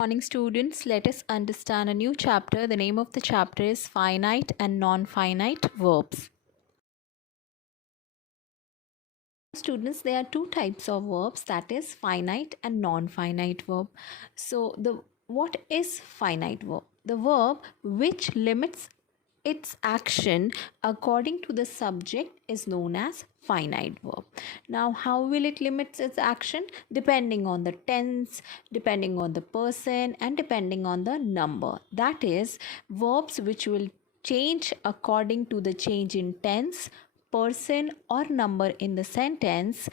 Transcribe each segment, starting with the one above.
Morning students, let us understand a new chapter. The name of the chapter is Finite and Non Finite Verbs. Students, there are two types of verbs, that is finite and non finite verb. So what is finite verb? The verb which limits its action according to the subject is known as finite verb. Now, how will it limit its action? Depending on the tense, depending on the person, and depending on the number. That is, verbs which will change according to the change in tense, person, or number in the sentence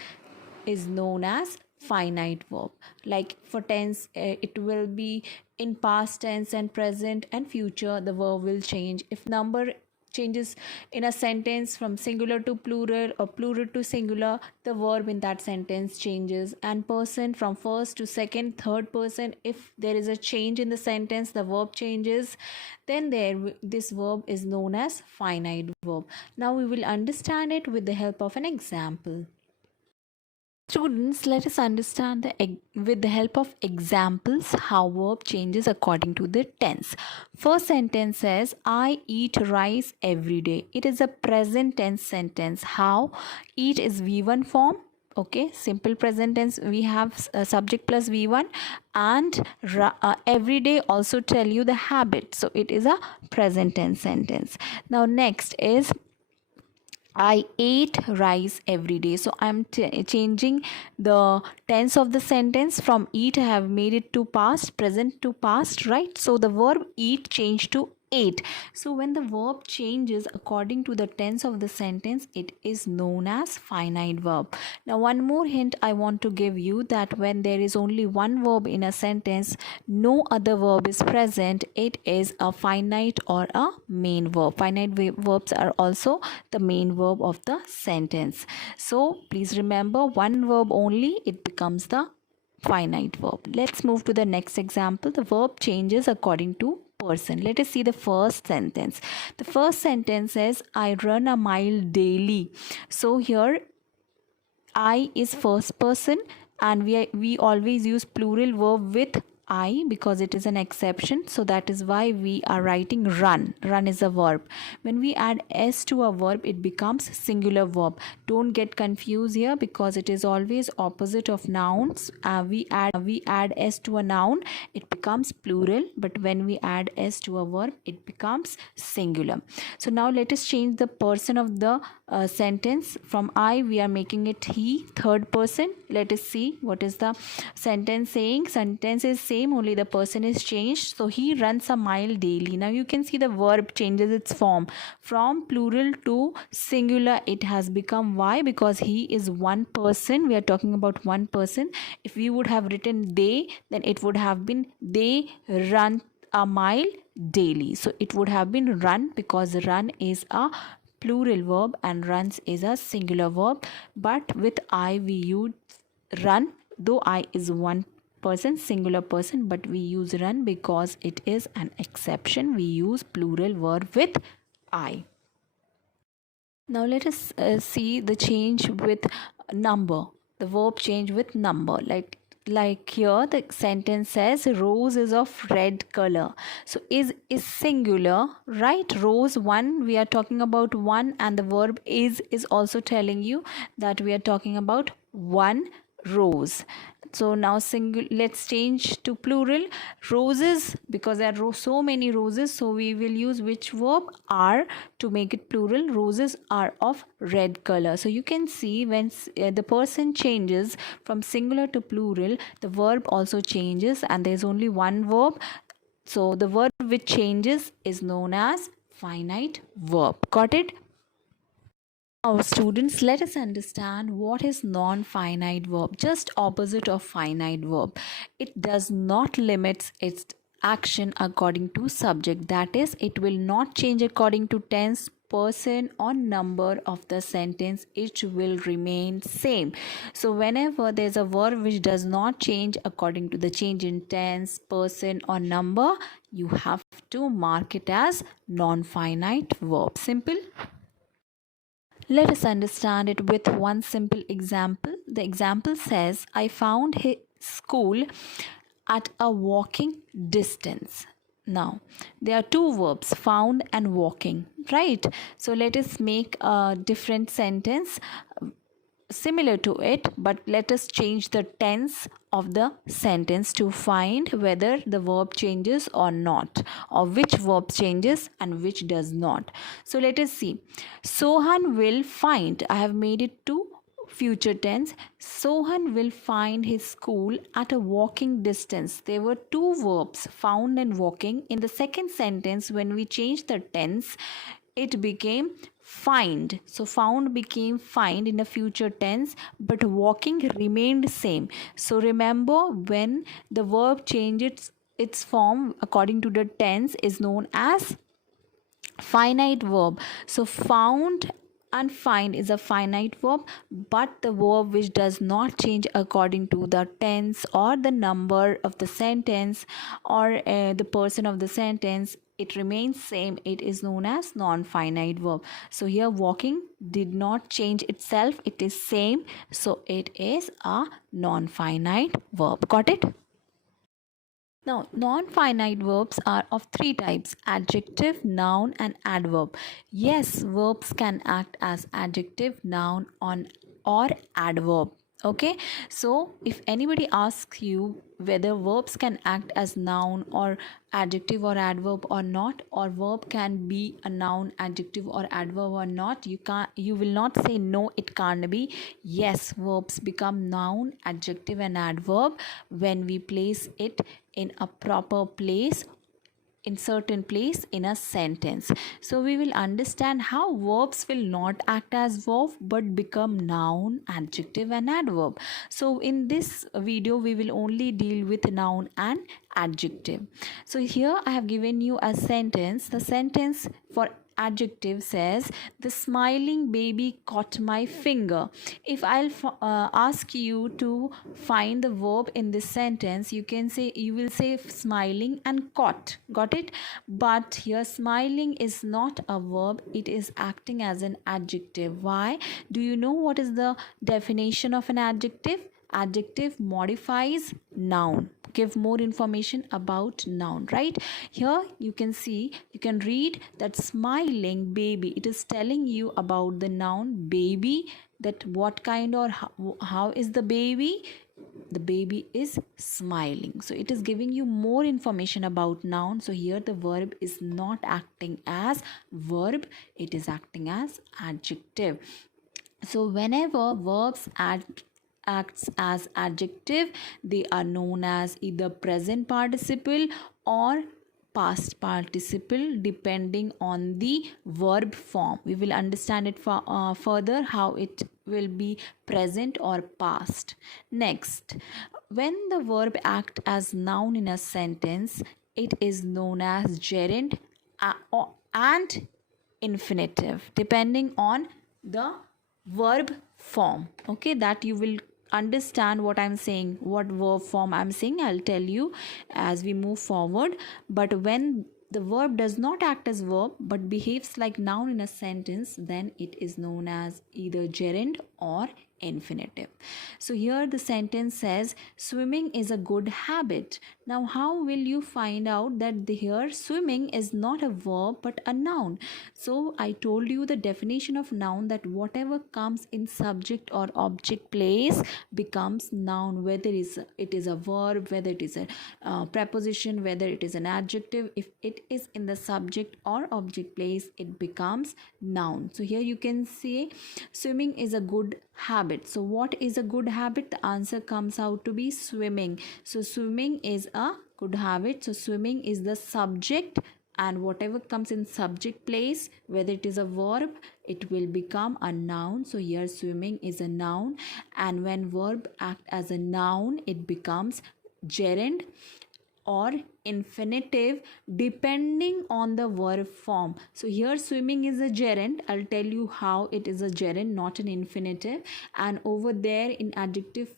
is known as finite verb. Like for tense, it will be in past tense and present and future. The verb will change. If number changes in a sentence from singular to plural or plural to singular, the verb in that sentence changes. And person, from first to second, third person, if there is a change in the sentence, the verb changes, then this verb is known as finite verb. Now we will understand it with the help of an example. Students, let us understand with the help of examples how verb changes according to the tense. First sentence says, I eat rice every day. It is a present tense sentence. How? Eat is V1 form. Okay, simple present tense, we have subject plus V1, and every day also tell you the habit. So it is a present tense sentence. Now next is, I ate rice every day. So I'm changing the tense of the sentence. From eat, I have made it to past, present to past, right? So the verb eat changed to ate. So when the verb changes according to the tense of the sentence, it is known as finite verb. Now one more hint I want to give you, that when there is only one verb in a sentence, no other verb is present, it is a finite or a main verb. Finite verbs are also the main verb of the sentence. So please remember, one verb only, it becomes the finite verb. Let's move to the next example. The verb changes according to person. Let us see the first sentence. The first sentence says, I run a mile daily. So here I is first person, and we always use plural verb with I because it is an exception. So that is why we are writing run. Run is a verb. When we add s to a verb, it becomes singular verb. Don't get confused here because it is always opposite of nouns. We add s to a noun, it becomes plural, but when we add s to a verb, it becomes singular. So now let us change the person of the sentence. From I, we are making it he, third person. Let us see what is the sentence saying. Sentence is same, only the person is changed. So he runs a mile daily. Now you can see the verb changes its form from plural to singular. It has become why? Because he is one person. We are talking about one person. If we would have written they, then it would have been they run a mile daily. So it would have been run, because run is a plural verb and runs is a singular verb. But with I, we use run, though I is one person, singular person, but we use run because it is an exception. We use plural verb with I. Now let us see the change with number. The verb change with number. Like here the sentence says rose is of red color. So is singular, right? Rose one, we are talking about one, and the verb is also telling you that we are talking about one rose. So now let's change to plural. Roses, because there are so many roses, so we will use which verb? Are, to make it plural. Roses are of red color. So you can see when the person changes from singular to plural, the verb also changes, and there's only one verb. So the verb which changes is known as finite verb. Got it? Now students, let us understand what is non-finite verb, just opposite of finite verb. It does not limit its action according to subject, that is, it will not change according to tense, person, or number of the sentence. It will remain same. So whenever there's a verb which does not change according to the change in tense, person, or number, you have to mark it as non-finite verb. Simple. Let us understand it with one simple example. The example says, I found his school at a walking distance. Now, there are two verbs, found and walking, right? So let us make a different sentence similar to it, but let us change the tense of the sentence to find whether the verb changes or not, or which verb changes and which does not. So let us see. Sohan will find, I have made it to future tense. Sohan will find his school at a walking distance. There were two verbs, found and walking. In the second sentence, when we change the tense, it became find. So found became find in a future tense, but walking remained same. So remember, when the verb changes its form according to the tense is known as finite verb. So found and find is a finite verb, but the verb which does not change according to the tense or the number of the sentence or the person of the sentence, it remains same, it is known as non-finite verb. So here walking did not change itself, it is same, so it is a non-finite verb. Got it? Now, non finite verbs are of three types: adjective, noun, and adverb. Yes, verbs can act as adjective, noun, or adverb. Okay, so if anybody asks you whether verbs can act as noun or adjective or adverb or not, or verb can be a noun, adjective, or adverb or not, you will not say no, it can't be. Yes, verbs become noun, adjective, and adverb when we place it in a proper place, in certain place in a sentence. So we will understand how verbs will not act as verb but become noun, adjective, and adverb. So in this video we will only deal with noun and adjective. So here I have given you a sentence. The sentence for adjective says, the smiling baby caught my finger. If I'll ask you to find the verb in this sentence, you will say smiling and caught. Got it? But here smiling is not a verb, it is acting as an adjective. Why? Do you know what is the definition of an adjective? Adjective modifies noun, give more information about noun, right? Here you can see, you can read that smiling baby, it is telling you about the noun baby, that what kind or how is the baby. The baby is smiling, so it is giving you more information about noun. So here the verb is not acting as verb, it is acting as adjective. So whenever verbs acts as adjective, they are known as either present participle or past participle depending on the verb form. We will understand it further how it will be present or past. Next, when the verb act as noun in a sentence, it is known as gerund and infinitive depending on the verb form. Okay, that you will understand what I'm saying, what verb form I'm saying, I'll tell you as we move forward. But when the verb does not act as verb but behaves like noun in a sentence, then it is known as either gerund or infinitive. So here the sentence says, swimming is a good habit. Now how will you find out that here swimming is not a verb but a noun? So I told you the definition of noun, that whatever comes in subject or object place becomes noun, whether it is a verb, whether it is a preposition, whether it is an adjective. If it is in the subject or object place, it becomes noun. So here you can say swimming is a good habit. So what is a good habit? The answer comes out to be swimming. So swimming is a good habit. So swimming is the subject, and whatever comes in subject place, whether it is a verb, it will become a noun. So here swimming is a noun, and when verb act as a noun, it becomes gerund or infinitive depending on the verb form. So here swimming is a gerund. I'll tell you how it is a gerund, not an infinitive. And over there in adjective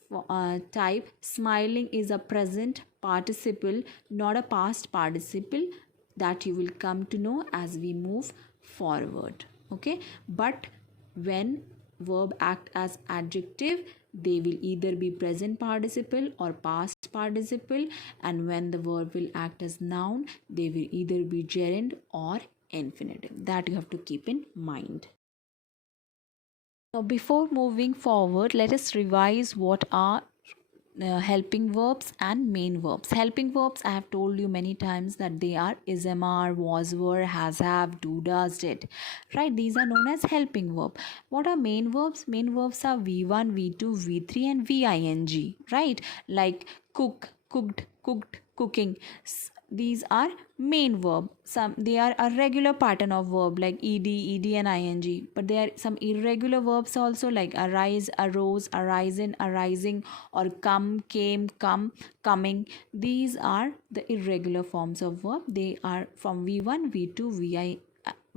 type, smiling is a present participle, not a past participle. That you will come to know as we move forward. Okay, but when verb act as adjective, they will either be present participle or past participle, and when the verb will act as noun, they will either be gerund or infinitive. That you have to keep in mind. Now, before moving forward, let us revise what are helping verbs and main verbs. Helping verbs, I have told you many times that they are is, am, are, was, were, has, have, do, does, did. Right? These are known as helping verb. What are main verbs? Main verbs are V1, V2, V3 and VING. Right? Like cook, cooked, cooked, cooking. These are main verb. Some they are a regular pattern of verb like ed and ing, but there are some irregular verbs also like arise, arose, arisen, arising, or come, came, come, coming. These are the irregular forms of verb. They are from V1, V2,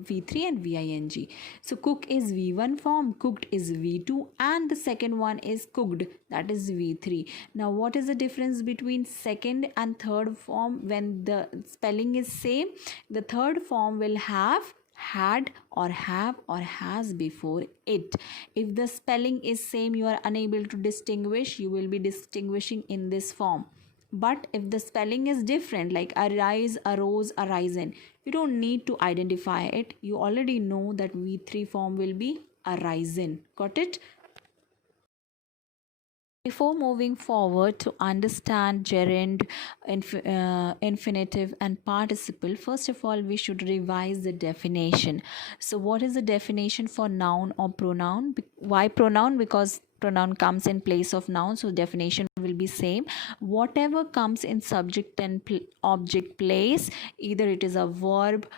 V3 and VING. So cook is V1 form, cooked is V2, and the second one is cooked, that is V3. Now what is the difference between second and third form? When the spelling is same, the third form will have had or have or has before it. If the spelling is same, you are unable to distinguish, you will be distinguishing in this form. But if the spelling is different, like arise, arose, arisen, you don't need to identify it. You already know that V3 form will be arisen. Got it? Before moving forward to understand gerund, infinitive and participle, first of all, we should revise the definition. So what is the definition for noun or pronoun? Why pronoun? Because pronoun comes in place of noun, so definition will be same. Whatever comes in subject and object place, either it is a verb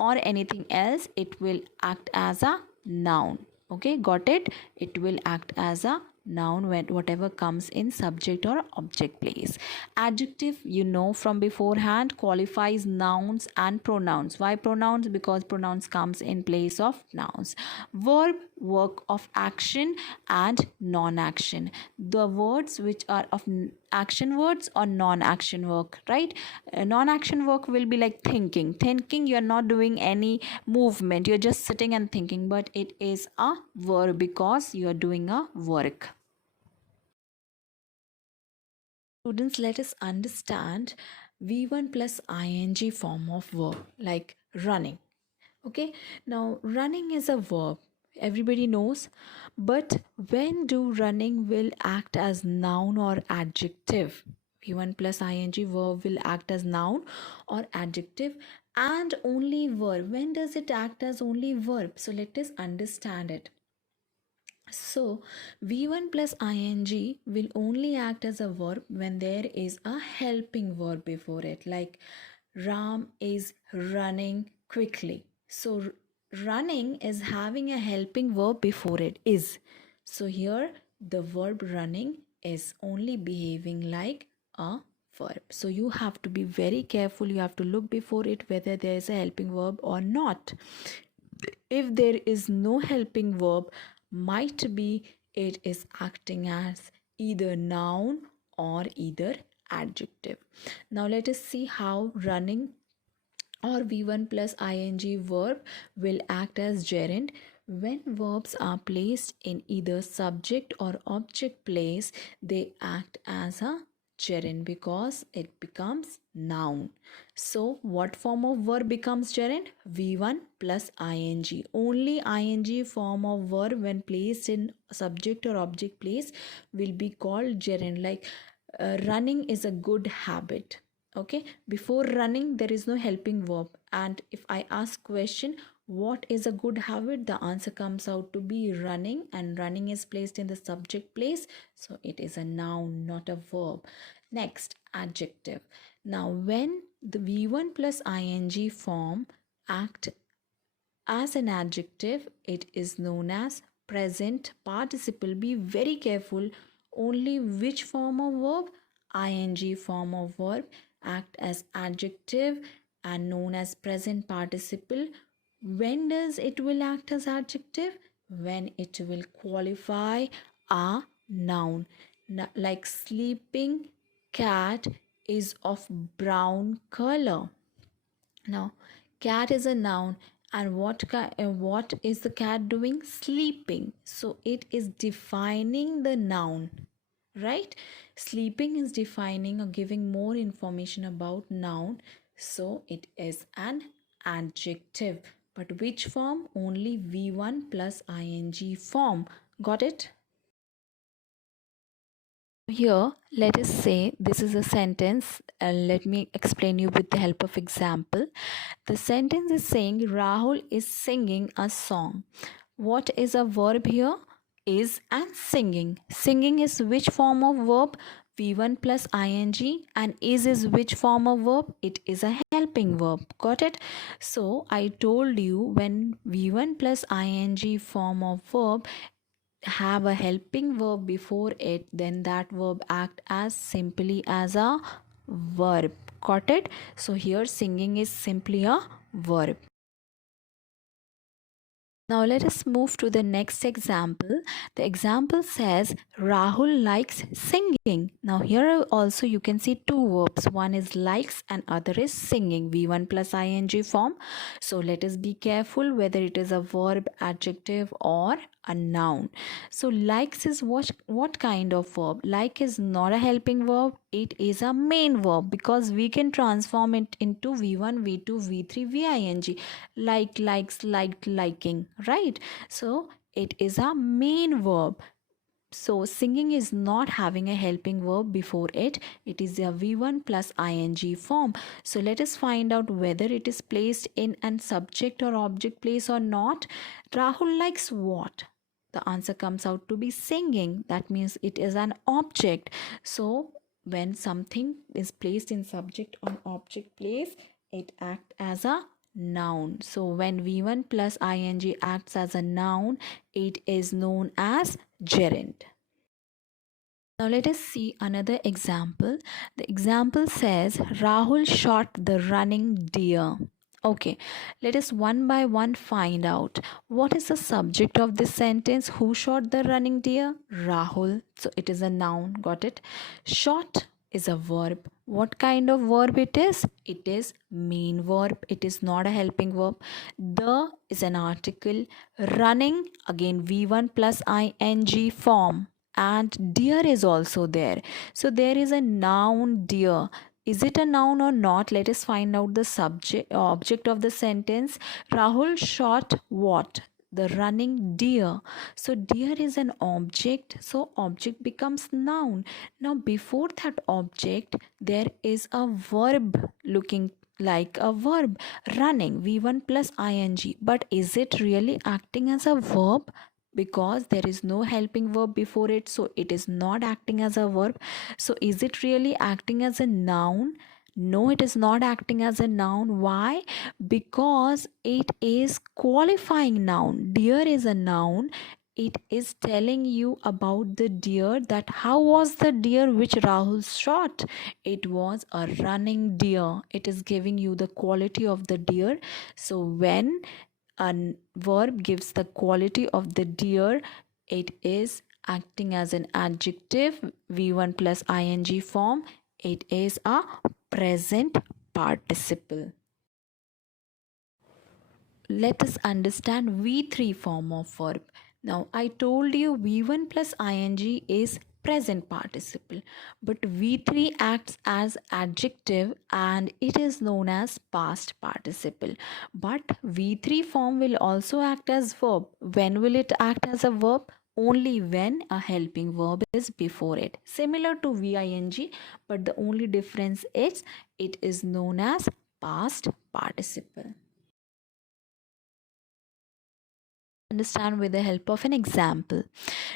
or anything else, it will act as a noun. Okay, got it? It will act as a noun when whatever comes in subject or object place. Adjective, you know from beforehand, qualifies nouns and pronouns. Why pronouns? Because pronouns comes in place of nouns. Verb, work of action and non-action. The words which are of action words or non-action work, right? Non-action work will be like thinking. You're not doing any movement, you're just sitting and thinking, but it is a verb because you're doing a work. Students, let us understand V1 plus ing form of verb like running. Okay, now running is a verb, everybody knows, but when do running will act as noun or adjective? V1 plus ing verb will act as noun or adjective, and only verb. When does it act as only verb? So let us understand it. So V1 plus ing will only act as a verb when there is a helping verb before it, like Ram is running quickly. So running is having a helping verb before it, is. So here the verb running is only behaving like a verb. So you have to be very careful. You have to look before it whether there is a helping verb or not. If there is no helping verb, might be it is acting as either noun or either adjective. Now let us see how running or V1 plus ing verb will act as gerund. When verbs are placed in either subject or object place, they act as a gerund because it becomes noun. So what form of verb becomes gerund? V1 plus ing. Only ing form of verb when placed in subject or object place will be called gerund. Like running is a good habit. Okay, before running there is no helping verb, and if I ask question what is a good habit, the answer comes out to be running, and running is placed in the subject place, so it is a noun, not a verb. Next, adjective. Now when the V1 plus ing form act as an adjective, it is known as present participle. Be very careful. Only which form of verb? Ing form of verb act as adjective and known as present participle. When does it will act as adjective? When it will qualify a noun. Like sleeping cat is of brown color. Now, cat is a noun And what is the cat doing? Sleeping. So it is defining the noun, right? Sleeping is defining or giving more information about noun. So it is an adjective. But which form? Only V1 plus ing form. Got it? Here, let us say this is a sentence. Let me explain you with the help of example. The sentence is saying Rahul is singing a song. What is a verb here? Is and singing. Singing is which form of verb? V1 plus ing, and is which form of verb? It is a helping verb. Got it? So I told you when V1 plus ing form of verb have a helping verb before it, then that verb act as simply as a verb. Got it? So here singing is simply a verb. Now let us move to the next example. The example says Rahul likes singing. Now here also you can see two verbs. One is likes and other is singing. V1 plus ing form. So let us be careful whether it is a verb, adjective or a noun. So likes is what kind of verb? Like is not a helping verb. It is a main verb because we can transform it into V1, V2, V3, VING. Like, likes, liked, liking, right? So it is a main verb. So singing is not having a helping verb before it. It is a V1 plus ing form. So let us find out whether it is placed in an subject or object place or not. Rahul likes what? The answer comes out to be singing. That means it is an object. So when something is placed in subject or object place, it acts as a noun. So when V1 plus ing acts as a noun, it is known as gerund. Now let us see another example. The example says Rahul shot the running deer. Okay, let us one by one find out what is the subject of this sentence. Who shot the running deer? Rahul. So it is a noun. Got it? Shot is a verb. What kind of verb it is? It is main verb. It is not a helping verb. The is an article. Running, again V1 plus ing form, and deer is also there. So there is a noun deer. Is it a noun or not? Let us find out the subject object of the sentence. Rahul shot what? The running deer. So deer is an object, so object becomes noun. Now before that object there is a verb looking like a verb, running, V1 plus ing. But is it really acting as a verb? Because there is no helping verb before it, so it is not acting as a verb. So is it really acting as a noun? No, it is not acting as a noun. Why? Because it is qualifying noun. Deer is a noun. It is telling you about the deer, that how was the deer which Rahul shot? It was a running deer. It is giving you the quality of the deer. So when a verb gives the quality of the deer, it is acting as an adjective, V1 plus ing form. It is a present participle. Let us understand V3 form of verb. Now I told you V1 plus ing is present participle, but V3 acts as adjective and it is known as past participle. But V3 form will also act as verb. When will it act as a verb? Only when a helping verb is before it. Similar to VING, but the only difference is it is known as past participle. Understand with the help of an example.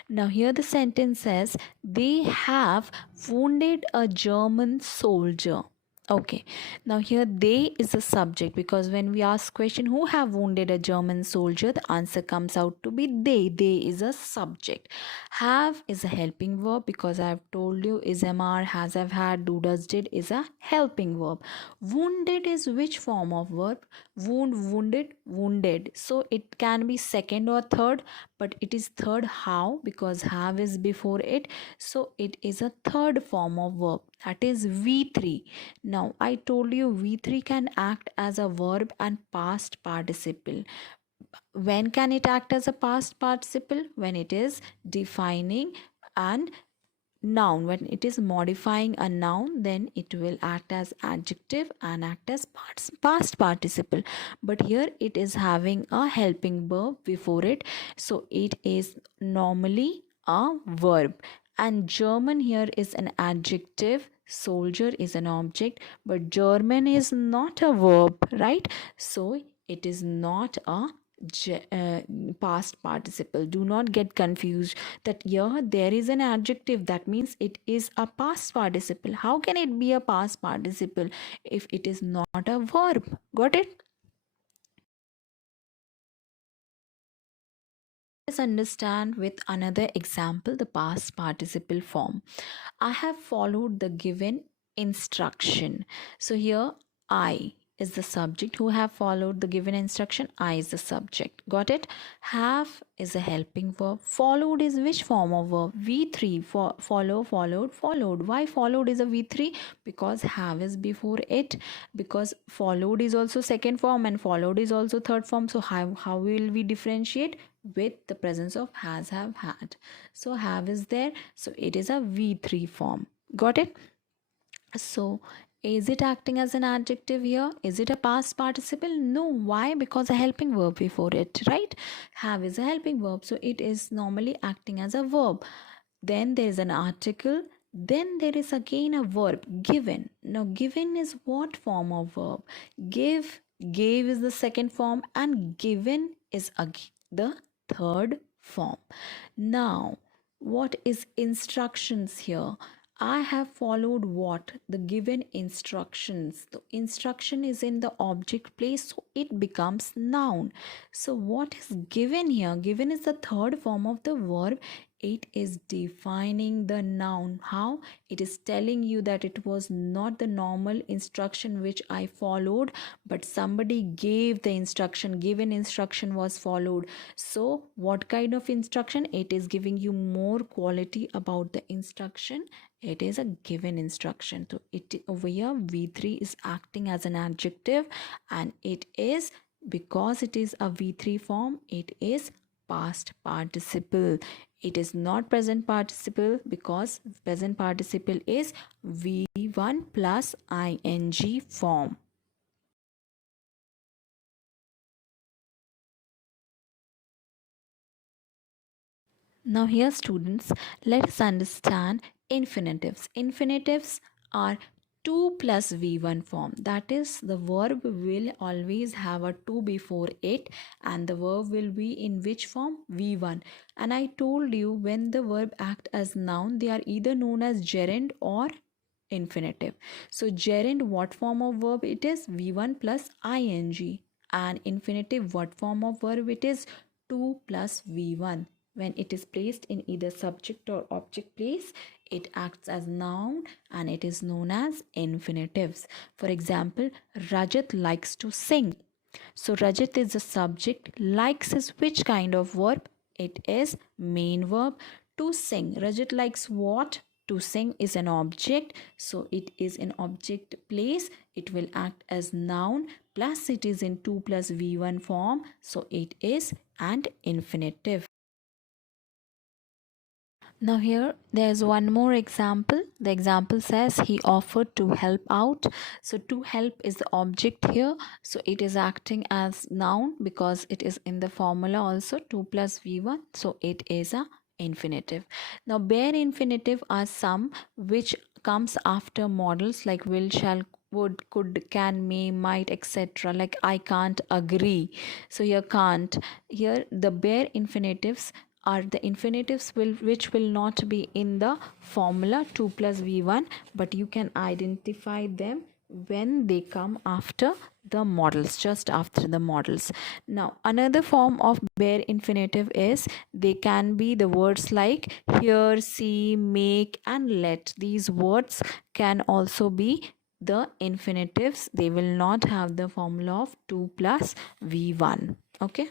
Now here the sentence says they have wounded a German soldier. Okay, now here they is the subject, because when we ask question who have wounded a German soldier, the answer comes out to be they. They is a subject. Have is a helping verb, because I have told you is MR, has, have, had, do, does, did is a helping verb. Wounded is which form of verb? Wound, wounded, wounded. So it can be second or third, but it is third. How? Because have is before it, so it is a third form of verb. that is V3. Now I told you V3 can act as a verb and past participle. When can it act as a past participle? When it is defining and noun. When it is modifying a noun, then it will act as adjective and act as past participle. But here it is having a helping verb before it, so it is normally a verb. And German here is an adjective, soldier is an object, but German is not a verb, right? So it is not a past participle. Do not get confused that here there is an adjective, that means it is a past participle. How can it be a past participle if it is not a verb? Got it? Let's understand with another example the past participle form. I have followed the given instruction. So here I is the subject who have followed the given instruction. I is the subject. Got it? Have is a helping verb. Followed is which form of verb? V3. Follow, followed, followed. Why followed is a V3? Because have is before it. Because followed is also second form and followed is also third form. So how will we differentiate? With the presence of has, have, had. So have is there, so it is a V3 form. Got it? So is it acting as an adjective here? Is it a past participle? No. Why? Because a helping verb before it, right? Have is a helping verb, so it is normally acting as a verb. Then there is an article, then there is again a verb, given. Now given is what form of verb? Give, gave is the second form, and given is the third form. Now what is instructions here? I have followed what? The given instructions. The instruction is in the object place, so it becomes noun. So what is given here? Given is the third form of the verb. It is defining the noun. How? It is telling you that it was not the normal instruction which I followed, but somebody gave the instruction. Given instruction was followed. So what kind of instruction? It is giving you more quality about the instruction. It is a given instruction. So it over here V3 is acting as an adjective, and it is, because it is a V3 form, it is past participle. It is not present participle, because present participle is V1 plus ing form. Now here students, let us understand infinitives. Infinitives are 2 plus V1 form. That is, the verb will always have a 2 before it, and the verb will be in which form? V1. And I told you, when the verb act as noun, they are either known as gerund or infinitive. So gerund, what form of verb it is? V1 plus ing. And infinitive, what form of verb it is? 2 plus V1. When it is placed in either subject or object place, it acts as noun and it is known as infinitives. For example, Rajat likes to sing. So Rajat is the subject. Likes is which kind of verb? It is main verb. To sing, Rajat likes what? To sing is an object, so it is in object place. It will act as noun, plus it is in 2 plus V1 form, so it is an infinitive. Now here there is one more example. The example says he offered to help out. So to help is the object here. So it is acting as noun because it is in the formula also 2 plus V1. So it is a infinitive. Now bare infinitive are some which comes after models like will, shall, would, could, can, may, might, etc. Like I can't agree. So here can't. Here the bare infinitives are the infinitives which will not be in the formula 2 plus V1, but you can identify them when they come after the models, just after the models. Now another form of bare infinitive is they can be the words like hear, see, make and let. These words can also be the infinitives. They will not have the formula of 2 plus V1. Okay.